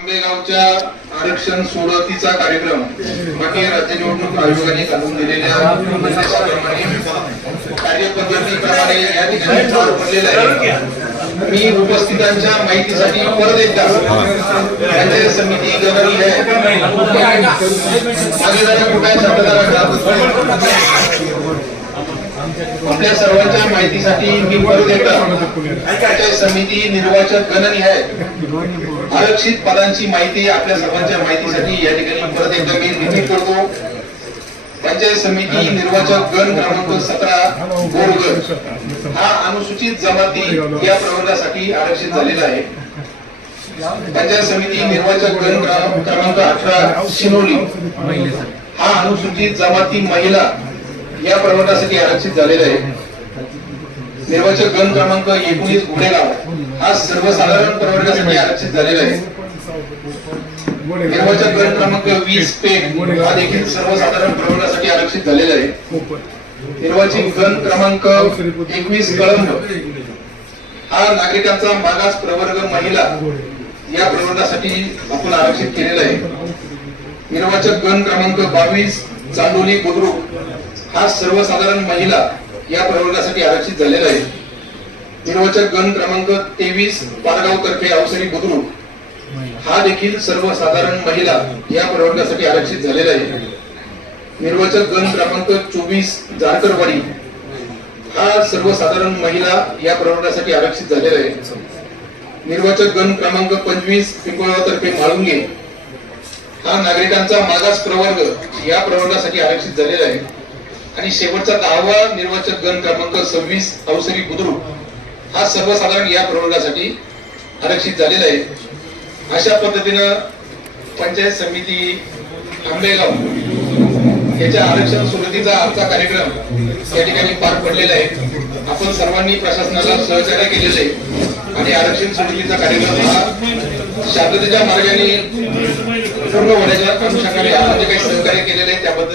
आंबेगावच्या आरक्षण सोडतीचा कार्यक्रम बाकी राज्य निवडणूक आयोगाने घालून दिलेल्या कार्यपद्धतीप्रमाणे या ठिकाणी पडलेला आहे. मी उपस्थितांच्या माहितीसाठी परत एकदा पंचायत समिती गणनी आहे. मागे आपल्या सर्वांच्या माहितीसाठी मी परत एकदा समिती निर्वाचक गणनी आहे. आरक्षित पदांची माहिती आपल्या सर्वांच्या माहितीसाठी या ठिकाणी परत एकदा मी विनंती करतो. पंचायत समिती निर्वाचक गण क्रमांक सतरा बोरगड. हा अनुसूचित जमाती या प्रवर्गासाठी आरक्षित झालेला आहे. पंचायत समिती निर्वाचक गण क्रमांक अठरा शिनोली. हा अनुसूचित जमाती महिला या प्रवर्गासाठी आरक्षित झालेला आहे. निर्वाचक गण क्रमांक एकोणीस गुन्हेगाव हा सर्वसाधारण प्रवर्गासाठी आरक्षित झालेला आहे. निर्वाचन गण क्रमांक वीस पेठ हा देखील सर्वसाधारण प्रवर्गासाठी आरक्षित झालेला आहे. निर्वाचित गण क्रमांक एकवीस कळंब. हा नागरिकांचा मागास प्रवर्ग महिला या प्रवर्गासाठी आपण आरक्षित केलेला आहे. निर्वाचक गण क्रमांक बावीस चांदोली बुद्रुक. हा सर्वसाधारण महिला या प्रवर्गासाठी आरक्षित झालेला आहे. निर्वाचक गण क्रमांक तेवीस पारगाव तर्फे अवसरी बुद्रुक. हा देखील सर्वसाधारण महिला या प्रवर्गासाठी आरक्षित झालेला आहे. निर्वाचक गण क्रमांक चोवीस जारकरवाडी हा सर्वसाधारण महिला या प्रवर्गासाठी आरक्षित झालेला आहे. निर्वाचक गण क्रमांक पंचवीस पिंपळगावतर्फे माळुंगे. हा नागरिकांचा मागास प्रवर्ग या प्रवर्गासाठी आरक्षित झालेला आहे. आणि शेवटचा दहावा निर्वाचक गण क्रमांक सव्वीस अवसरी बुद्रुक हा सर्वसाधारण या प्रवर्गासाठी आरक्षित झालेला आहे. अशा पद्धतीनं पंचायत समिती आंबेगाव याच्या आरक्षण सोडतीचा आजचा कार्यक्रम या ठिकाणी पार पडलेला आहे. आपण सर्वांनी प्रशासनाला सहकार्य केलेलं आहे. आणि आरक्षण सोडतीचा कार्यक्रम हा शांततेच्या मार्गाने पूर्ण होण्याच्या अनुषंगाने आपण जे काही सहकार्य केलेलं आहे त्याबद्दल